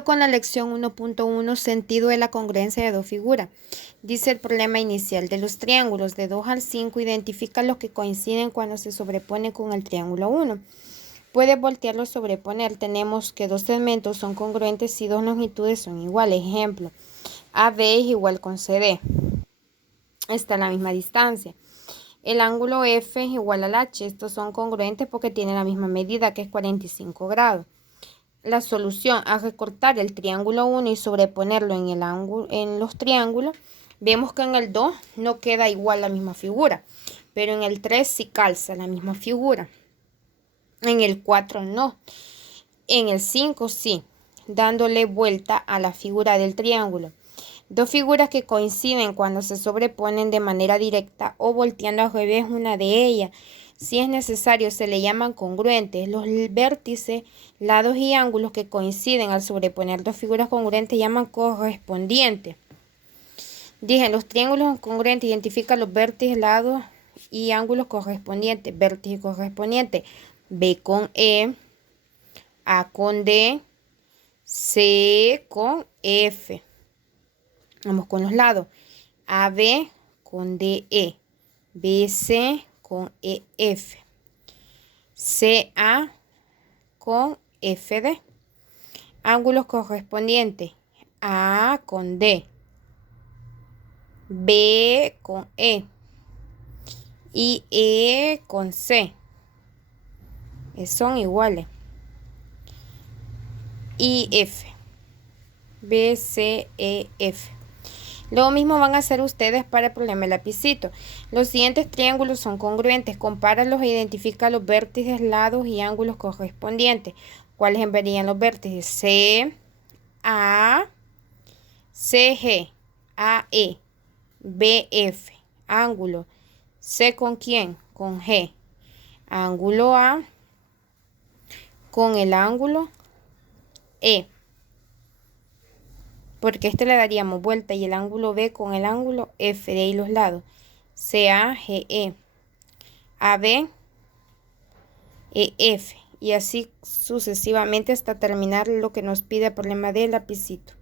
Con la lección 1.1, sentido de la congruencia de dos figuras. Dice el problema inicial: de los triángulos de 2 al 5, identifica los que coinciden cuando se sobreponen con el triángulo 1. Puedes voltearlo, sobreponer. Tenemos que dos segmentos son congruentes si dos longitudes son iguales. Ejemplo, AB es igual con CD. Está a la misma distancia. El ángulo F es igual al H. Estos son congruentes porque tienen la misma medida, que es 45 grados. La solución: a recortar el triángulo 1 y sobreponerlo en los triángulos, vemos que en el 2 no queda igual la misma figura, pero en el 3 sí calza la misma figura. En el 4 no. En el 5 sí, dándole vuelta a la figura del triángulo. Dos figuras que coinciden cuando se sobreponen de manera directa o volteando al revés una de ellas. Si es necesario, se le llaman congruentes. Los vértices, lados y ángulos que coinciden al sobreponer dos figuras congruentes llaman correspondientes. Dije, los triángulos congruentes identifican los vértices, lados y ángulos correspondientes. Vértice correspondiente: B con E, A con D, C con F. Vamos con los lados: AB con DE, BC con EF, CA con FD. Ángulos correspondientes: A con D, B con E y E con C. Son iguales. Y F, B, C, E, F. Lo mismo van a hacer ustedes para el problema del lapicito. Los siguientes triángulos son congruentes. Compáralos e identifica los vértices, lados y ángulos correspondientes. ¿Cuáles verían los vértices? C, A, CG, AE, BF. Ángulo: C con ¿quién? Con G. Ángulo A con el ángulo E, porque este le daríamos vuelta, y el ángulo B con el ángulo F, de ahí los lados: CAGE, AB, EF, y así sucesivamente hasta terminar lo que nos pide el problema del lapicito.